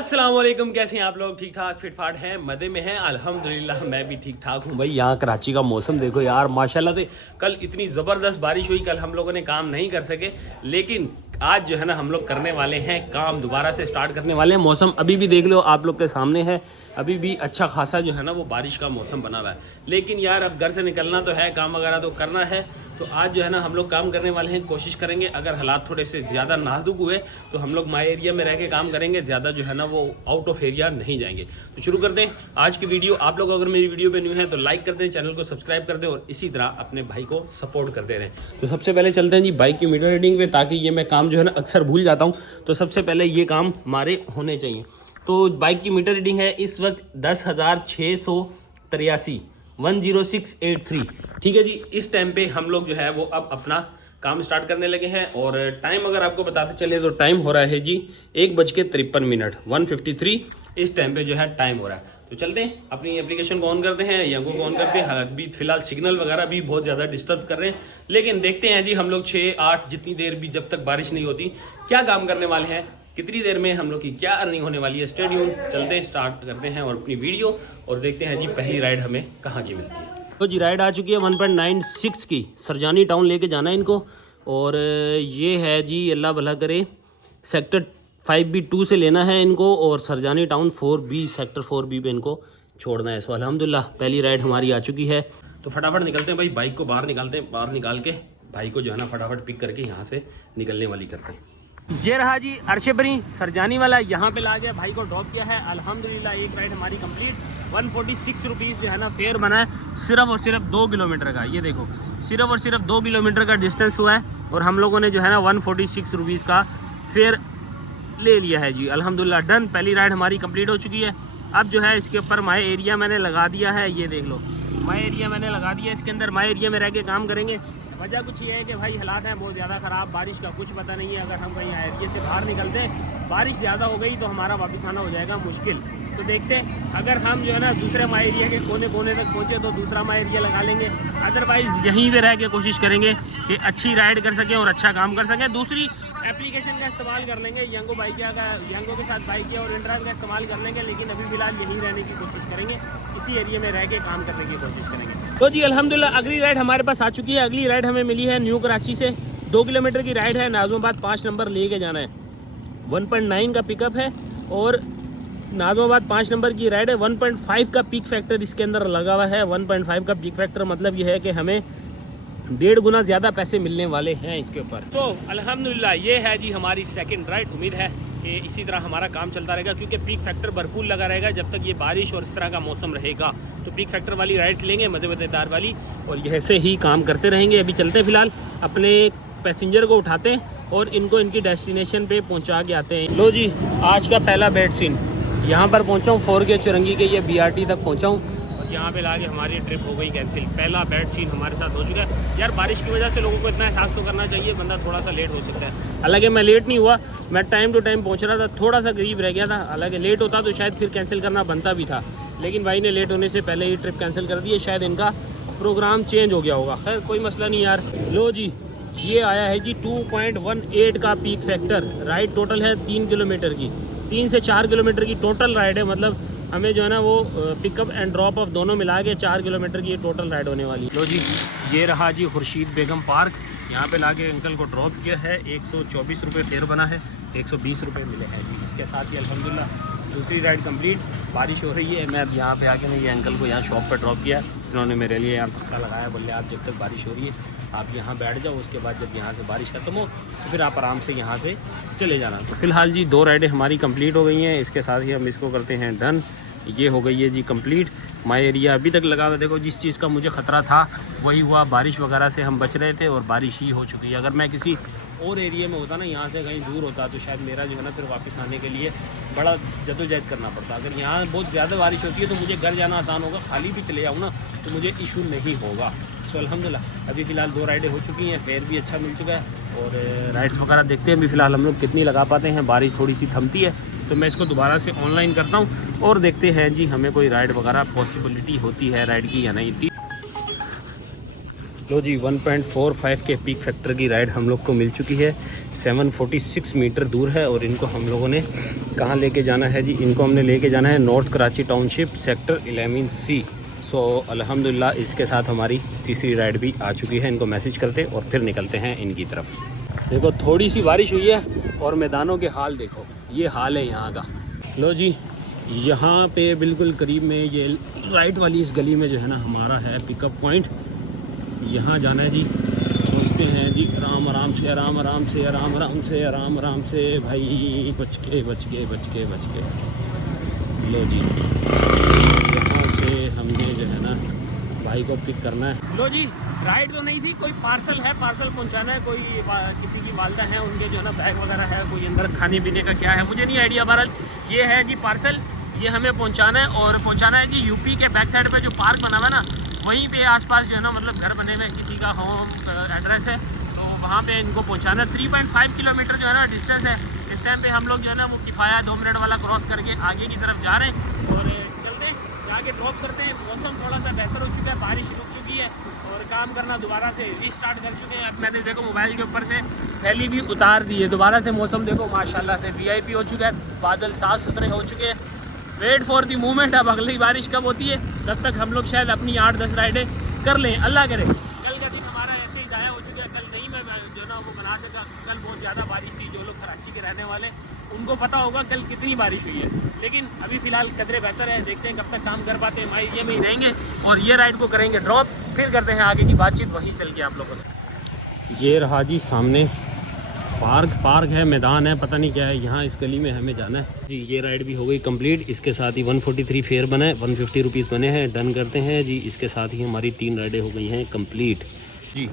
अस्सलाम वालेकुम, कैसे हैं आप लोग? ठीक ठाक फिट फाट हैं, मज़े में हैं? अल्हम्दुलिल्लाह मैं भी ठीक ठाक हूँ भाई। यहाँ कराची का मौसम देखो यार, माशाल्लाह से कल इतनी ज़बरदस्त बारिश हुई। कल हम लोगों ने काम नहीं कर सके, लेकिन आज जो है ना हम लोग करने वाले हैं काम, दोबारा से स्टार्ट करने वाले हैं। मौसम अभी भी देख लो आप लोग के सामने है, अभी भी अच्छा खासा जो है ना वो बारिश का मौसम बना हुआ है। लेकिन यार अब घर से निकलना तो है, काम वगैरह तो करना है। तो आज जो है ना हम लोग काम करने वाले हैं, कोशिश करेंगे अगर हालात थोड़े से ज़्यादा नाजुक हुए तो हम लोग माई एरिया में रह के काम करेंगे, ज़्यादा जो है ना वो आउट ऑफ एरिया नहीं जाएंगे। तो शुरू करते हैं आज की वीडियो। आप लोग अगर मेरी वीडियो पे न्यू हैं तो लाइक कर दें, चैनल को सब्सक्राइब कर दें और इसी तरह अपने भाई को सपोर्ट करते रहें। तो सबसे पहले चलते हैं जी बाइक की मीटर रीडिंग पे, ताकि ये मैं काम जो है ना अक्सर भूल जाता हूँ। तो सबसे पहले ये काम हमारे होने चाहिए। तो बाइक की मीटर रीडिंग है इस वक्त 10,683 10683। ठीक है जी, इस टाइम पे हम लोग जो है वो अब अपना काम स्टार्ट करने लगे हैं। और टाइम अगर आपको बताते चले तो टाइम हो रहा है जी 1:53 1:53 इस टाइम पे जो है टाइम हो रहा है। तो चलते हैं अपनी एप्लीकेशन को ऑन करते हैं, यंगो को ऑन करते हैं। अभी फिलहाल सिग्नल वगैरह भी बहुत ज़्यादा डिस्टर्ब कर रहे हैं, लेकिन देखते हैं जी हम लोग 6-8 जितनी देर भी जब तक बारिश नहीं होती क्या काम करने वाले हैं, कितनी देर में हम लोग की क्या अर्निंग होने वाली है। स्टे ट्यून, चलते हैं स्टार्ट करते हैं और अपनी वीडियो और देखते हैं जी पहली राइड हमें कहाँ की मिलती है। तो जी राइड आ चुकी है 1.96 की, सरजानी टाउन लेके जाना है इनको। और ये है जी अल्लाह भला करे सेक्टर 5B2 से लेना है इनको, और Sarjani town 4B sector 4B पे इनको छोड़ना है। सो अल्हम्दुलिल्लाह पहली राइड हमारी आ चुकी है। तो फटाफट निकलते हैं भाई, बाइक को बाहर निकालते हैं, बाहर निकाल के भाई को जो है ना फटाफट पिक करके यहाँ से निकलने वाली करते हैं। ये रहा जी अर्शबरी सरजानी वाला, यहाँ पे ला गया, भाई को ड्रॉप किया है। अल्हम्दुलिल्लाह एक राइड हमारी कंप्लीट। 146 रुपीज़ जो है ना फेयर बना है, सिर्फ और सिर्फ 2 किलोमीटर का। ये देखो सिर्फ और सिर्फ 2 किलोमीटर का डिस्टेंस हुआ है, और हम लोगों ने जो है ना 146 रुपीज़ का फेयर ले लिया है जी। अल्हम्दुलिल्लाह डन, पहली राइड हमारी कंप्लीट हो चुकी है। अब जो है इसके ऊपर माई एरिया मैंने लगा दिया है, ये देख लो माई एरिया मैंने लगा दिया है। इसके अंदर माई एरिया में रह के काम करेंगे। वजह कुछ ये है कि भाई हालात हैं बहुत ज़्यादा ख़राब, बारिश का कुछ पता नहीं है। अगर हम कहीं एरिया से बाहर निकलते हैं, बारिश ज़्यादा हो गई तो हमारा वापस आना हो जाएगा मुश्किल। तो देखते हैं अगर हम जो है ना दूसरे माई एरिया के कोने कोने तक पहुँचे तो दूसरा माई एरिया लगा लेंगे, अदरवाइज़ यहीं पे रह के कोशिश करेंगे कि अच्छी राइड कर सकें और अच्छा काम कर सकें। दूसरी एप्लीकेशन का इस्तेमाल कर लेंगे, यंगो बाइकिया का, यंगो के साथ बाइकिया और इंट्रान का इस्तेमाल कर लेंगे, लेकिन अभी फ़िलहाल यहीं रहने की कोशिश करेंगे, इसी एरिया में रह के काम करने की कोशिश करेंगे। तो जी अल्हम्दुलिल्लाह अगली राइड हमारे पास आ चुकी है। अगली राइड हमें मिली है न्यू कराची से, 2 किलोमीटर की राइड है, नाज़िमाबाद 5 नंबर लेके जाना है। 1.9 का पिकअप है और नाज़िमाबाद 5 नंबर की राइड है। 1.5 का पीक फैक्टर इसके अंदर लगा हुआ है। 1.5 का पीक फैक्टर मतलब ये है कि हमें 1.5 गुना ज़्यादा पैसे मिलने वाले हैं इसके ऊपर। तो अल्हम्दुलिल्लाह ये है जी हमारी सेकंड राइड। उम्मीद है कि इसी तरह हमारा काम चलता रहेगा, क्योंकि पीक फैक्टर भरपूर लगा रहेगा जब तक ये बारिश और इस तरह का मौसम रहेगा। तो पीक फैक्टर वाली राइड्स लेंगे, मज़ेदार वाली, और ऐसे ही काम करते रहेंगे। अभी चलते फ़िलहाल अपने पैसेंजर को उठाते हैं और इनको इनकी डेस्टिनेशन पे पहुंचा के आते हैं। लो जी आज का पहला बेड सीन, यहाँ पर पहुँचा हूँ 4 गेट चुरंगी के, ये BRT तक पहुँचा हूँ और यहाँ पे लाके हमारी ट्रिप हो गई कैंसिल। पहला बेड सीन हमारे साथ हो चुका है। यार बारिश की वजह से लोगों को इतना एहसास तो करना चाहिए, बंदा थोड़ा सा लेट हो सकता है। हालांकि मैं लेट नहीं हुआ, मैं टाइम टू टाइम पहुँच रहा था, थोड़ा सा करीब रह गया था। हालांकि लेट होता तो शायद फिर कैंसिल करना बनता भी था, लेकिन भाई ने लेट होने से पहले ही ट्रिप कैंसिल कर दी है। शायद इनका प्रोग्राम चेंज हो गया होगा, खैर कोई मसला नहीं यार। लो जी ये आया है जी 2.18 का पीक फैक्टर। राइड टोटल है 3 किलोमीटर की, 3 से 4 किलोमीटर की टोटल राइड है। मतलब हमें जो है ना वो पिकअप एंड ड्रॉप ऑफ दोनों मिला के 4 किलोमीटर की ये टोटल राइड होने वाली है। लो जी ये रहा जी खुर्शीद बेगम पार्क, यहाँ पे लाके अंकल को ड्रॉप किया है। 124 रुपये फेयर बना है, 120 रुपये मिले हैं जी। इसके साथ ही अल्हम्दुलिल्लाह दूसरी राइड कंप्लीट। बारिश हो रही है, मैं अब यहाँ पे आके ना ये अंकल को यहाँ शॉप पर ड्रॉप किया। इन्होंने मेरे लिए यहाँ धक्का लगाया, बोले आप जब तक बारिश हो रही है आप यहाँ बैठ जाओ, उसके बाद जब यहाँ से बारिश खत्म हो तो फिर आप आराम से यहाँ से चले जाना। तो फिलहाल जी 2 राइडें हमारी कंप्लीट हो गई हैं। इसके साथ ही हम इसको करते हैं डन। ये हो गई है जी कंप्लीट। माई एरिया अभी तक लगा हुआ, देखो जिस चीज़ का मुझे ख़तरा था वही हुआ, बारिश वगैरह से हम बच रहे थे और बारिश ही हो चुकी है। अगर मैं किसी और एरिया में होता ना, यहाँ से कहीं दूर होता, तो शायद मेरा जो है ना फिर वापस आने के लिए बड़ा जद्दोजहद करना पड़ता। अगर यहाँ बहुत ज़्यादा बारिश होती है तो मुझे घर जाना आसान होगा, खाली भी चले जाऊँ ना तो मुझे इशू नहीं होगा। तो अल्हम्दुलिल्लाह अभी फ़िलहाल 2 राइडें हो चुकी हैं, फेयर भी अच्छा मिल चुका है। और राइड्स वगैरह देखते हैं अभी फ़िलहाल हम लोग कितनी लगा पाते हैं। बारिश थोड़ी सी थमती है तो मैं इसको दोबारा से ऑनलाइन करता हूँ और देखते हैं जी हमें कोई राइड वगैरह पॉसिबिलिटी होती है राइड की या नहीं। लो जी 1.45 के पीक फैक्टर की राइड हम लोग को मिल चुकी है। 746 मीटर दूर है और इनको हम लोगों ने कहाँ लेके जाना है जी? इनको हमने लेके जाना है north Karachi township sector 11C। सो अल्हम्दुलिल्लाह इसके साथ हमारी तीसरी राइड भी आ चुकी है। इनको मैसेज करते और फिर निकलते हैं इनकी तरफ। देखो थोड़ी सी बारिश हुई है और मैदानों के हाल देखो, ये हाल है यहाँ का। लो जी यहाँ पे बिल्कुल करीब में ये राइट वाली इस गली में जो है ना हमारा है पिकअप पॉइंट। यहाँ जाना है जी। सोचते हैं जी आराम आराम से आराम आराम से आराम आराम से आराम आराम से भाई, बच के बच के बच के बच के। लो जी यहाँ से हमने जो है ना भाई को पिक करना है। लो जी राइड तो नहीं थी, कोई पार्सल है, पार्सल पहुंचाना है। कोई किसी की वालदा है, उनके जो है ना बैग वगैरह है, कोई अंदर खाने पीने का क्या है मुझे नहीं आइडिया। बहरहाल ये है जी पार्सल, ये हमें पहुंचाना है। और पहुंचाना है जी यूपी के बैक साइड पे जो पार्क बना हुआ है ना, वहीं पे आसपास जो है ना मतलब घर बने हुए किसी का होम एड्रेस है, तो वहाँ पे इनको पहुँचाना है। 3.5 किलोमीटर जो है ना डिस्टेंस है। इस टाइम पे हम लोग जो है ना वो किफ़ाया 2 मिनट वाला क्रॉस करके आगे की तरफ जा रहे हैं और चलते हैं, जाके ड्रॉप करते हैं। मौसम थोड़ा सा बेहतर हो चुका है, बारिश रुक चुकी है और काम करना दोबारा से रीस्टार्ट कर चुके हैं। अब मैंने देखो मोबाइल के ऊपर से थैली भी उतार दी है दोबारा से। मौसम देखो माशाल्लाह से VIP हो चुका है, बादल साफ सुथरे हो चुके हैं। वेट फॉर दी मूवमेंट, अब अगली बारिश कब होती है, तब तक हम लोग शायद अपनी 8-10 राइडें कर लें, अल्लाह करे। कल का दिन हमारा ऐसे ही ज़ाया हो चुका है। कल नहीं मैं जो ना वो बना सका, कल बहुत ज़्यादा बारिश थी। जो लोग कराची के रहने वाले उनको पता होगा कल कितनी बारिश हुई है, लेकिन अभी फ़िलहाल कदरे बेहतर है। देखते हैं कब तक काम कर पाते हैं। ये में ही रहेंगे और ये राइड को करेंगे ड्रॉप, फिर करते हैं आगे की बातचीत वहीं चल के आप लोगों से। ये रहा जी सामने पार्क है, मैदान है, पता नहीं क्या है। यहाँ इस गली में हमें जाना है जी। ये राइड भी हो गई कंप्लीट। इसके साथ ही 143 फेयर बना है, 150 रुपीज़ बने हैं। डन करते हैं जी। इसके साथ ही हमारी 3 राइडें हो गई हैं कंप्लीट जी।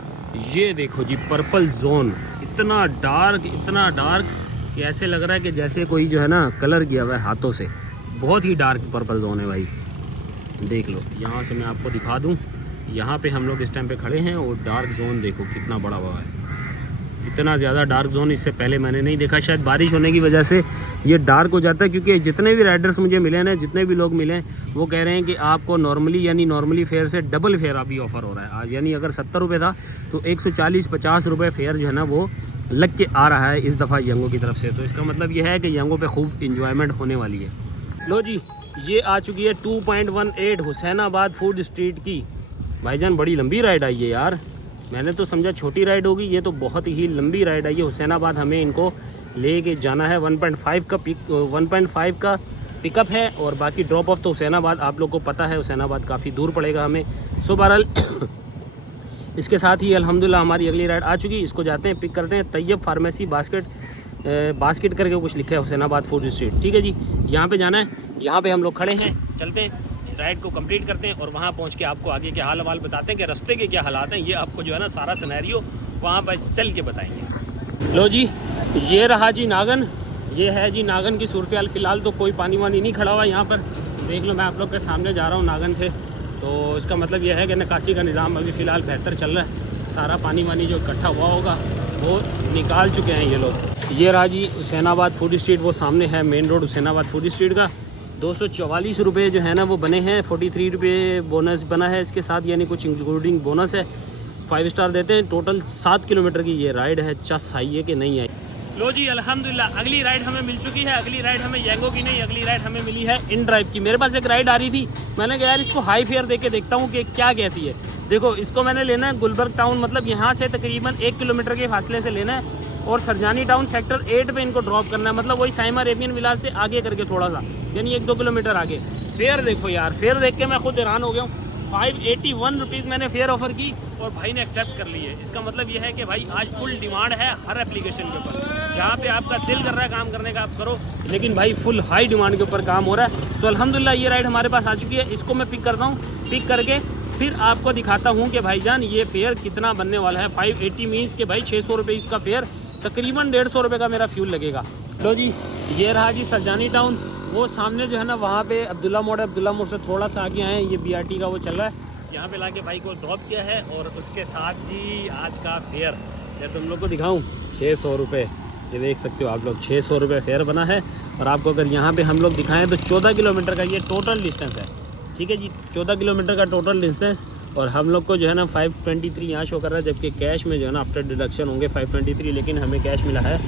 ये देखो जी पर्पल जोन, इतना डार्क कि ऐसे लग रहा है कि जैसे कोई जो है ना कलर किया हुआ है हाथों से। बहुत ही डार्क पर्पल जोन है भाई, देख लो। यहाँ से मैं आपको दिखा दूँ, यहाँ पे हम लोग इस टाइम पे खड़े हैं और डार्क जोन देखो कितना बड़ा हुआ है। इतना ज़्यादा डार्क जोन इससे पहले मैंने नहीं देखा। शायद बारिश होने की वजह से ये डार्क हो जाता है, क्योंकि जितने भी राइडर्स मुझे मिले हैं, जितने भी लोग मिले हैं, वो कह रहे हैं कि आपको नॉर्मली फेयर से डबल फेयर अभी ऑफ़र हो रहा है आज। यानी अगर 70 रुपये था तो 140-50 रुपये फेयर जो है ना वो लग के आ रहा है इस दफ़ा यंगो की तरफ से। तो इसका मतलब ये है कि यंगो पे खूब इंजॉयमेंट होने वाली है। लो जी ये आ चुकी है 2.18 हुसैनाबाद फूड स्ट्रीट की। भाईजान बड़ी लंबी राइड आई है यार, मैंने तो समझा छोटी राइड होगी, ये तो बहुत ही लंबी राइड आई है। हुसैनाबाद हमें इनको लेके जाना है। 1.5 का पिकअप है और बाकी ड्रॉप ऑफ तो हुसैनाबाद, आप लोग को पता है हुसैनाबाद काफ़ी दूर पड़ेगा हमें। सो बहरहाल इसके साथ ही अल्हम्दुलिल्लाह हमारी अगली राइड आ चुकी। इसको जाते हैं पिक करते हैं। तैयब फार्मेसी बास्केट करके कुछ लिखा है हुसैनाबाद फूड स्ट्रीट, ठीक है जी। यहाँ पे जाना है, यहाँ पे हम लोग खड़े हैं। चलते हैं राइड को कंप्लीट करते हैं और वहाँ पहुँच के आपको आगे के हाल हवाल बताते हैं कि रास्ते के क्या हालात हैं। ये आपको जो है ना सारा सिनेरियो वहाँ पर चल के बताएंगे। लो जी ये रहा जी नागन, ये है जी नागन की सूरत हाल। फ़िलहाल तो कोई पानी वानी नहीं खड़ा हुआ यहाँ पर, देख लो। मैं आप लोग के सामने जा रहा हूँ नागन से, तो इसका मतलब यह है कि निकासी का निज़ाम अभी फ़िलहाल बेहतर चल रहा है। सारा पानी वानी जो इकट्ठा हुआ होगा वो निकाल चुके हैं ये लोग। ये रहा जी हुसैनाबाद फूड स्ट्रीट, वो सामने है main road Husainabad food street का। 244 रुपये जो है ना वो बने हैं। 43 रुपये बोनस बना है इसके साथ, यानी कुछ इंक्लूडिंग बोनस है। 5 स्टार देते हैं। टोटल 7 किलोमीटर की ये राइड है। चस आई है कि नहीं आई। लो जी अल्हम्दुलिल्लाह अगली राइड हमें मिल चुकी है। अगली राइड हमें यंगो की नहीं, अगली राइड हमें मिली है इन ड्राइव की। मेरे पास एक राइड आ रही थी, मैंने कहा यार इसको हाई फेयर दे के देखता हूँ कि क्या कहती है। देखो इसको मैंने लेना है गुलबर्ग टाउन, मतलब यहाँ से तकरीबन 1 किलोमीटर के फासले से लेना है और सरजानी टाउन सेक्टर 8 पे इनको ड्रॉप करना है। मतलब वही साइमा अरेबियन विलास से आगे करके थोड़ा सा, यानी 1-2 किलोमीटर आगे। फेयर देखो यार, फेयर देख के मैं खुद हैरान हो गया हूँ। 581 रुपीज़ मैंने फेयर ऑफ़र की और भाई ने एक्सेप्ट कर ली है। इसका मतलब ये है कि भाई आज फुल डिमांड है हर एप्लीकेशन के ऊपर। जहाँ पे आपका दिल कर रहा है काम करने का आप करो, लेकिन भाई फुल हाई डिमांड के ऊपर काम हो रहा है। तो अल्हम्दुलिल्लाह ये राइड हमारे पास आ चुकी है। इसको मैं पिक करता हूँ, पिक करके फिर आपको दिखाता हूँ कि भाईजान ये फेयर कितना बनने वाला है। 580 मीन्स के भाई 600 रुपये इसका फेयर, तकरीबन 150 रुपये का मेरा फ्यूल लगेगा। तो जी ये रहा जी सरजानी टाउन, वो सामने जो है ना वहाँ पे अब्दुल्ला मोड़ से थोड़ा सा आगे आए, ये BRT का वो चल रहा है। यहाँ पे लाके बाइक को ड्रॉप किया है और उसके साथ जी आज का फेयर मैं तुम लोग को दिखाऊँ 600 रुपये। ये देख सकते हो आप लोग 600 रुपये फेयर बना है। और आपको अगर यहाँ पे हम लोग दिखाएं तो 14 किलोमीटर का ये टोटल डिस्टेंस है, ठीक है जी। 14 किलोमीटर का टोटल डिस्टेंस और हम लोग को जो है ना 523 यहाँ शो कर रहा है, जबकि कैश में जो है ना आफ्टर डिडक्शन होंगे 523, लेकिन हमें कैश मिला है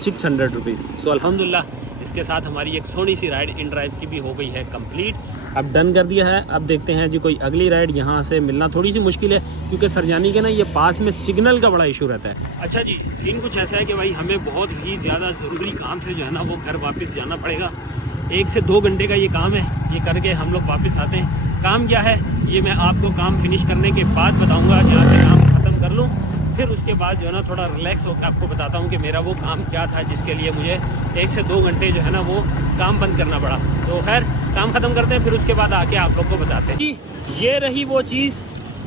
600 रुपीज़। सो अल्हम्दुलिल्लाह इसके साथ हमारी एक सोनी सी राइड इन ड्राइव की भी हो गई है कंप्लीट। अब डन कर दिया है। अब देखते हैं जी कोई अगली राइड। यहाँ से मिलना थोड़ी सी मुश्किल है क्योंकि सरजानी के ना ये पास में सिग्नल का बड़ा इशू रहता है। अच्छा जी, सीन कुछ ऐसा है कि भाई हमें बहुत ही ज़्यादा ज़रूरी काम से जो है ना वो घर वापस जाना पड़ेगा। 1 से 2 घंटे का ये काम है, ये करके हम लोग वापस आते हैं। काम क्या है ये मैं आपको काम फिनिश करने के बाद बताऊँगा। जहाँ से काम ख़त्म कर लूँ फिर उसके बाद जो है ना थोड़ा रिलैक्स होकर आपको बताता हूँ कि मेरा वो काम क्या था जिसके लिए मुझे 1 से 2 घंटे जो है ना वो काम बंद करना पड़ा। तो खैर काम ख़त्म करते हैं, फिर उसके बाद आके आप लोग को बताते हैं। जी ये रही वो चीज़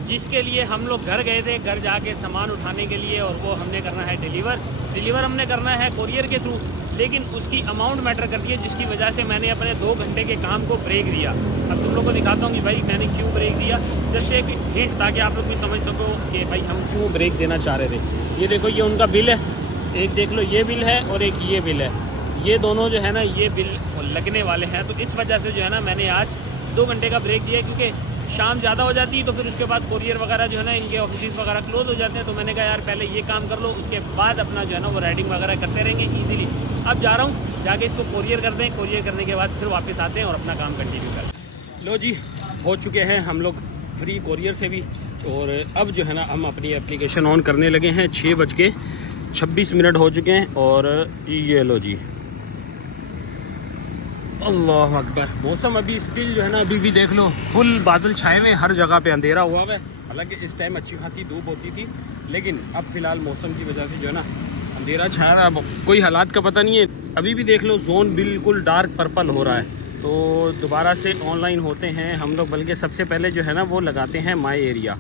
जिसके लिए हम लोग घर गए थे, घर जाके सामान उठाने के लिए, और वो हमने करना है डिलीवर हमने करना है कोरियर के थ्रू, लेकिन उसकी अमाउंट मैटर करती है, जिसकी वजह से मैंने अपने 2 घंटे के काम को ब्रेक दिया। अब तुम लोग को दिखाता हूँ कि भाई मैंने क्यों ब्रेक दिया, जस्ट एक हिंट ताकि आप लोग भी समझ सको कि भाई हम क्यों ब्रेक देना चाह रहे थे। ये देखो ये उनका बिल है, एक देख लो ये बिल है और एक ये बिल है, ये दोनों जो है ना ये बिल लगने वाले हैं। तो इस वजह से जो है ना मैंने आज 2 घंटे का ब्रेक दिया, क्योंकि शाम ज़्यादा हो जाती है तो फिर उसके बाद कोरियर वगैरह जो है ना इनके ऑफिस वगैरह क्लोज हो जाते हैं। तो मैंने कहा यार पहले ये काम कर लो, उसके बाद अपना जो है ना वो राइडिंग वगैरह करते रहेंगे ईजिली। अब जा रहा हूँ, जाके इसको कोरियर कर दें, कोरियर करने के बाद फिर वापस आते हैं और अपना काम कंटिन्यू करें। लो जी हो चुके हैं हम लोग फ्री कोरियर से भी, और अब जो है ना हम अपनी एप्लीकेशन ऑन करने लगे हैं। 6:26 हो चुके हैं और ये लो जी अल्लाह अकबर। मौसम अभी स्टिल जो है ना अभी भी देख लो फुल बादल छाए हुए, हर जगह पे अंधेरा हुआ है। हालांकि इस टाइम अच्छी खासी धूप होती थी, लेकिन अब फ़िलहाल मौसम की वजह से जो है ना अंधेरा छाया रहा है, कोई हालात का पता नहीं है। अभी भी देख लो जोन बिल्कुल डार्क पर्पल हो रहा है। तो दोबारा से ऑनलाइन होते हैं हम लोग, बल्कि सबसे पहले जो है ना वो लगाते हैं माई एरिया,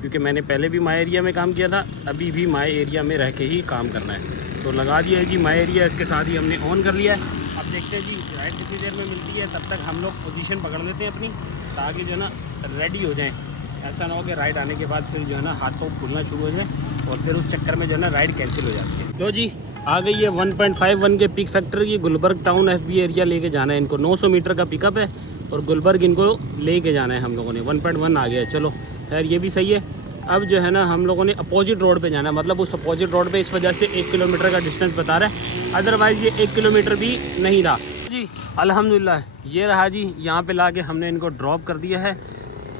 क्योंकि मैंने पहले भी माई एरिया में काम किया था, अभी भी माई एरिया में रह के ही काम करना है। तो लगा दिया है जी माई एरिया, इसके साथ ही हमने ऑन कर लिया है। अब देखते हैं जी राइड कितनी देर में मिलती है, तब तक हम लोग पोजीशन पकड़ लेते हैं अपनी, ताकि जो है ना रेडी हो जाएं। ऐसा ना हो कि राइड आने के बाद फिर जो है ना हाथ पाँव फूलना शुरू हो जाए और फिर उस चक्कर में जो है ना राइड कैंसिल हो जाती है। तो जी आ गई है 1.51 के पिक फैक्टर की गुलबर्ग टाउन FB एरिया लेके जाना है इनको। 900 मीटर का पिकअप है और गुलबर्ग इनको लेके जाना है हम लोगों ने। 1.1 आ गया है, चलो खैर ये भी सही है। अब जो है ना हम लोगों ने अपोजिट रोड पे जाना है, मतलब उस अपोजिट रोड पे इस वजह से 1 किलोमीटर का डिस्टेंस बता रहा है, अदरवाइज़ ये 1 किलोमीटर भी नहीं रहा जी। अल्हम्दुलिल्लाह ये रहा जी, यहाँ पे लाके हमने इनको ड्रॉप कर दिया है।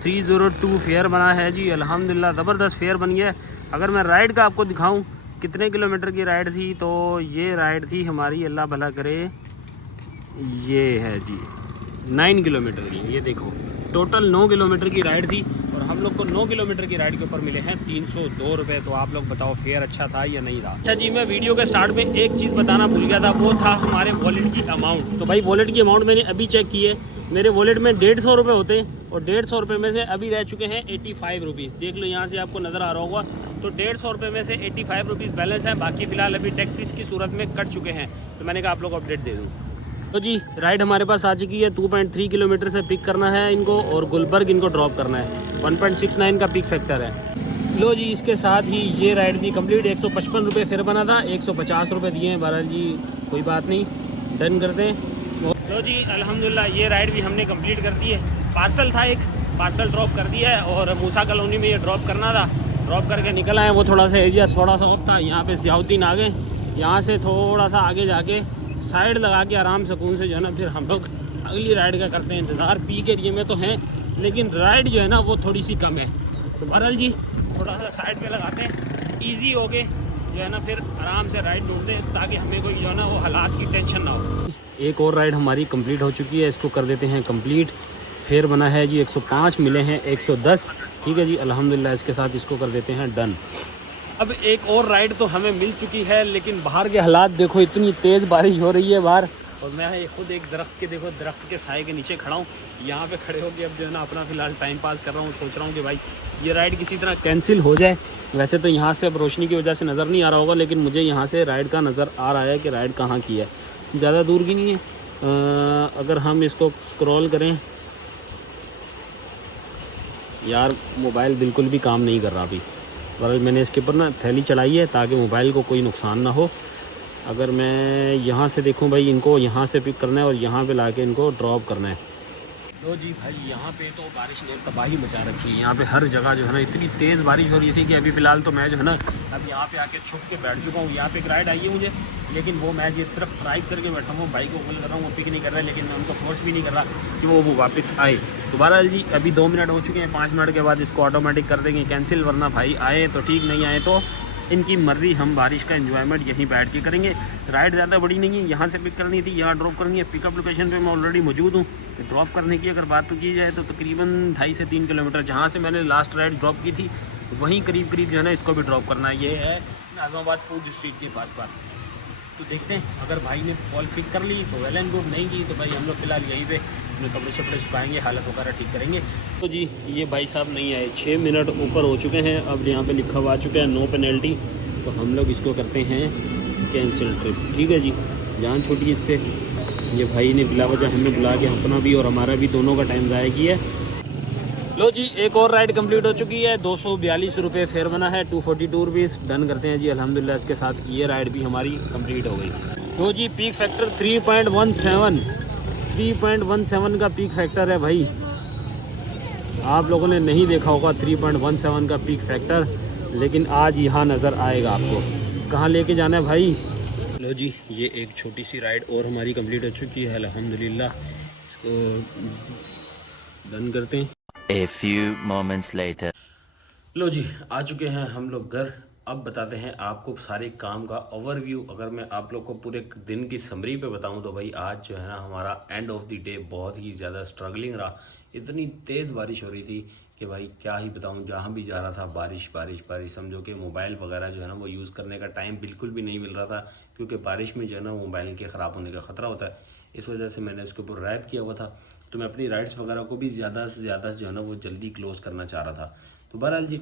302 फेयर बना है जी, अल्हम्दुलिल्लाह ज़बरदस्त फेयर बन गया है। अगर मैं राइड का आपको दिखाऊँ कितने किलोमीटर की राइड थी, तो ये राइड थी हमारी, अल्लाह भला करे, ये है जी 9 किलोमीटर की। ये देखो टोटल 9 किलोमीटर की राइड थी और हम लोग को 9 किलोमीटर की राइड के ऊपर मिले हैं 302 रुपये। तो आप लोग बताओ फेयर अच्छा था या नहीं था। अच्छा जी, मैं वीडियो के स्टार्ट में एक चीज़ बताना भूल गया था, वो था हमारे वॉलेट की अमाउंट। तो भाई वॉलेट की अमाउंट मैंने अभी चेक की है, मेरे वॉलेट में 150 रुपये होते हैं और 150 रुपये में से अभी रह चुके हैं 85 रुपीज़। देख लो यहाँ से आपको नज़र आ रहा होगा, तो 150 रुपये में से 85 रुपीज़ बैलेंस है, बाकी फ़िलहाल अभी टैक्सीज की सूरत में कट चुके हैं। तो मैंने कहा आप लोग अपडेट दे दूँ। तो जी राइड हमारे पास आ चुकी है, 2.3 किलोमीटर से पिक करना है इनको और गुलबर्ग इनको ड्रॉप करना है। 1.69 का पिक फैक्टर है। लो जी इसके साथ ही ये राइड भी कंप्लीट। 155 रुपये फिर बना था, 150 रुपये दिए हैं बहरहाल जी, कोई बात नहीं, डन कर दें। लो जी अल्हम्दुलिल्लाह ये राइड भी हमने कंप्लीट कर दी है। पार्सल था, एक पार्सल ड्रॉप कर दिया है और मूसा कॉलोनी में ये ड्रॉप करना था, ड्रॉप करके निकल आए। वो थोड़ा सा एरिया थोड़ा सा ऑफ था, यहाँ पे सियाउद्दीन आ गए। यहाँ से थोड़ा सा आगे जाके साइड लगा के आराम सुकून से जो है ना फिर हम लोग अगली राइड का करते हैं इंतज़ार। पीक एरिया में तो हैं लेकिन राइड जो है ना वो थोड़ी सी कम है। तो बहरहाल जी थोड़ा सा साइड पे लगाते हैं, ईजी हो गए जो है ना फिर आराम से राइड ढूंढते हैं, ताकि हमें कोई जो है ना वो हालात की टेंशन ना हो। एक और राइड हमारी कंप्लीट हो चुकी है, इसको कर देते हैं कंप्लीट। फेयर बना है जी 105, मिले हैं 110। ठीक है जी अल्हम्दुलिल्लाह, इसके साथ इसको कर देते हैं डन। अब एक और राइड तो हमें मिल चुकी है, लेकिन बाहर के हालात देखो, इतनी तेज़ बारिश हो रही है बाहर, और मैं खुद एक दरख्त के साए के नीचे खड़ा हूँ। यहाँ पे खड़े होकर अब जो है ना अपना फ़िलहाल टाइम पास कर रहा हूँ। सोच रहा हूँ कि भाई ये राइड किसी तरह कैंसिल हो जाए। वैसे तो यहाँ से अब रोशनी की वजह से नज़र नहीं आ रहा होगा, लेकिन मुझे यहाँ से राइड का नज़र आ रहा है कि राइड कहाँ की है, ज़्यादा दूर की नहीं है। अगर हम इसको स्क्रॉल करें, यार मोबाइल बिल्कुल भी काम नहीं कर रहा अभी, बहरहाल मैंने इसके ऊपर ना थैली चढ़ाई है ताकि मोबाइल को कोई नुकसान ना हो। अगर मैं यहाँ से देखूँ भाई, इनको यहाँ से पिक करना है और यहाँ पे लाके इनको ड्रॉप करना है। लो जी भाई, यहाँ पे तो बारिश ने तबाही मचा रखी है। यहाँ पे हर जगह जो है ना इतनी तेज़ बारिश हो रही थी कि अभी फ़िलहाल तो मैं जो है ना अब यहाँ पे आके छुप के बैठ चुका हूँ। यहाँ पे एक राइड आई है मुझे, लेकिन वो मैं जी सिर्फ ड्राइव करके बैठा हूँ, बाइक को खोल कर रहा हूँ, वो पिक नहीं कर रहा है, लेकिन मैं उनको फोर्स भी नहीं कर रहा कि वो वापस आए। तो बहरहाल जी अभी 2 मिनट हो चुके हैं, 5 मिनट के बाद इसको ऑटोमेटिक कर देंगे कैंसिल, वरना भाई आए तो ठीक, नहीं आए तो इनकी मर्ज़ी। हम बारिश का एंजॉयमेंट यहीं बैठ के करेंगे। राइड ज़्यादा बड़ी नहीं है, यहाँ से पिक करनी थी, यहाँ ड्रॉप करनी है। पिकअप लोकेशन पे मैं ऑलरेडी मौजूद हूँ। तो ड्रॉप करने की अगर बात तो की जाए तो तकरीबन 2.5 से 3 किलोमीटर जहाँ से मैंने लास्ट राइड ड्रॉप की थी वहीं करीब करीब जो है ना इसको भी ड्रॉप करना है। ये है नाज़माबाद फूड स्ट्रीट के पास। तो देखते हैं, अगर भाई ने कॉल पिक कर ली तो वेल एंड गुड, नहीं की तो भाई हम लोग फ़िलहाल यहीं पे अपने कपड़े शपड़े सुखाएंगे, हालत वगैरह ठीक करेंगे। तो जी ये भाई साहब नहीं आए, 6 मिनट ऊपर हो चुके हैं। अब यहाँ पे लिखा हुआ आ चुका है नो पेनल्टी, तो हम लोग इसको करते हैं कैंसिल ट्रिप। ठीक है जी, जान छूटी इससे। ये भाई ने बिला वजह हमें बुला के अपना भी और हमारा भी दोनों का टाइम ज़ाया किया है। लो जी एक और राइड कंप्लीट हो चुकी है, 242 रुपये फेयर बना है, 242 रुपीज़ डन करते हैं जी अल्हम्दुलिल्लाह। इसके साथ ये राइड भी हमारी कंप्लीट हो गई। तो जी पीक फैक्टर 3.17 का पीक फैक्टर है भाई। आप लोगों ने नहीं देखा होगा 3.17 का पीक फैक्टर, लेकिन आज यहाँ नज़र आएगा आपको। कहाँ लेके जाना है भाई। लो जी ये एक छोटी सी राइड और हमारी कंप्लीट हो चुकी है अल्हम्दुलिल्लाह। इसको डन करते हैं। A few moments later. लो जी आ चुके हैं हम लोग घर। अब बताते हैं आपको सारे काम का ओवरव्यू। अगर मैं आप लोग को पूरे दिन की समरी पे बताऊं तो भाई आज जो है ना हमारा एंड ऑफ द डे बहुत ही ज़्यादा स्ट्रगलिंग रहा। इतनी तेज़ बारिश हो रही थी कि भाई क्या ही बताऊं, जहां भी जा रहा था बारिश बारिश बारिश। समझो कि मोबाइल वगैरह जो है ना वो यूज़ करने का टाइम बिल्कुल भी नहीं मिल रहा था, क्योंकि बारिश में जो है ना मोबाइल के ख़राब होने का ख़तरा होता है। इस वजह से मैंने उसके ऊपर रैप किया हुआ था। तो मैं अपनी राइड्स वगैरह को भी ज़्यादा से ज़्यादा जो है ना वो जल्दी क्लोज़ करना चाह रहा था। तो बहरहाल जी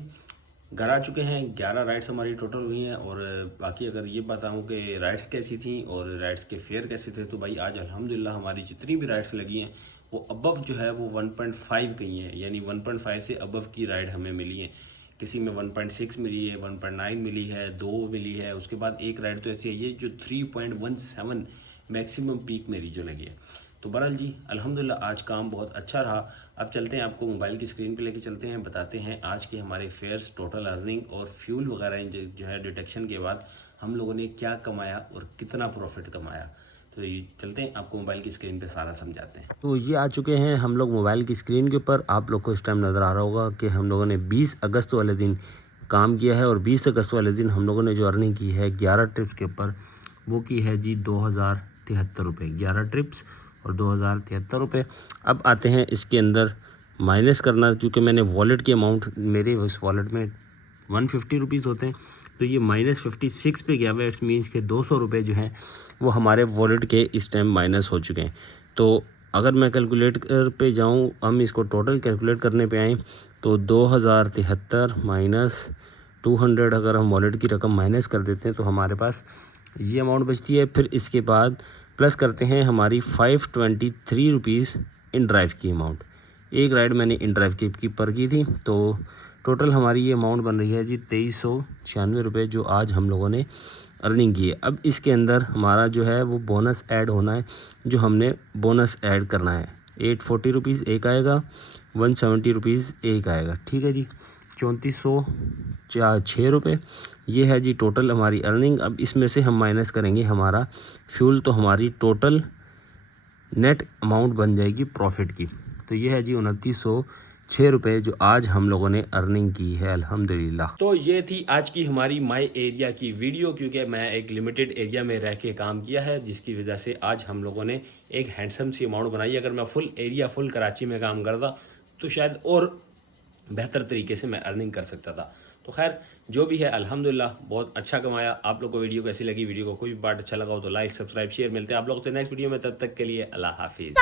घर आ चुके हैं। 11 राइड्स हमारी टोटल हुई हैं। और बाकी अगर ये बताऊं कि राइड्स कैसी थी और राइड्स के फेयर कैसे थे, तो भाई आज अल्हम्दुलिल्लाह हमारी जितनी भी राइड्स लगी हैं वो अबव जो है वो 1.5 गई हैं, यानी 1.5 से अबव की राइड हमें मिली है। किसी में 1.6 मिली है, 1.9 मिली है, 2 मिली है। उसके बाद एक राइड तो ऐसी आई है जो 3.17 मैक्सिमम पीक मेरी जो लगी है। तो बहरहाल जी अल्हम्दुलिल्लाह आज काम बहुत अच्छा रहा। अब चलते हैं, आपको मोबाइल की स्क्रीन पे लेके चलते हैं, बताते हैं आज के हमारे फेयर्स, टोटल अर्निंग और फ्यूल वगैरह जो है डिटेक्शन के बाद हम लोगों ने क्या कमाया और कितना प्रॉफिट कमाया। तो ये चलते हैं, आपको मोबाइल की स्क्रीन पे सारा समझाते हैं। तो ये आ चुके हैं हम लोग मोबाइल की स्क्रीन के ऊपर। आप लोग को इस टाइम नज़र आ रहा होगा कि हम लोगों ने 20 अगस्त वाले दिन काम किया है, और 20 अगस्त वाले दिन हम लोगों ने जो अर्निंग की है 11 ट्रिप्स के ऊपर, वो की है जी 2073 रुपये। 11 ट्रिप्स और 2073 रुपये। अब आते हैं इसके अंदर माइनस करना, क्योंकि मैंने वॉलेट की अमाउंट, मेरे उस वॉलेट में 150 रुपीज़ होते हैं, तो ये -56 पे गया हुआ है। इट्स मीन्स के 200 रुपये जो हैं वो हमारे वॉलेट के इस टाइम माइनस हो चुके हैं। तो अगर मैं कैलकुलेटर पे जाऊँ, हम इसको टोटल कैलकुलेट करने पे आएँ तो 2073 माइनस 200 अगर हम वॉलेट की रकम माइनस कर देते हैं तो हमारे पास ये अमाउंट बचती है। फिर इसके बाद प्लस करते हैं हमारी 523 रुपीज़ इन ड्राइव की अमाउंट। एक राइड मैंने इन ड्राइव की पर की थी, तो टोटल हमारी ये अमाउंट बन रही है जी 2396 रुपये, जो आज हम लोगों ने अर्निंग की है। अब इसके अंदर हमारा जो है वो बोनस ऐड होना है, जो हमने बोनस ऐड करना है। 840 रुपीज़ एक आएगा, 170 रुपीज़ एक आएगा। ठीक है जी, 3406 रुपये ये है जी टोटल हमारी अर्निंग। अब इसमें से हम माइनस करेंगे हमारा फ्यूल, तो हमारी टोटल नेट अमाउंट बन जाएगी प्रॉफिट की। तो ये है जी 2906 रुपये जो आज हम लोगों ने अर्निंग की है अल्हम्दुलिल्लाह। तो ये थी आज की हमारी माई एरिया की वीडियो, क्योंकि मैं एक लिमिटेड एरिया में रह के काम किया है, जिसकी वजह से आज हम लोगों ने एक हैंडसम सी अमाउंट बनाई। अगर मैं फुल कराची में काम करता तो शायद और बेहतर तरीके से मैं अर्निंग कर सकता था। तो खैर जो भी है अल्हम्दुलिल्लाह बहुत अच्छा कमाया। आप लोग को वीडियो कैसी लगी, वीडियो को कोई भी पार्ट अच्छा लगा हो तो लाइक, सब्सक्राइब, शेयर। मिलते हैं आप लोगों से नेक्स्ट वीडियो में, तब तक के लिए अल्लाह हाफिज़।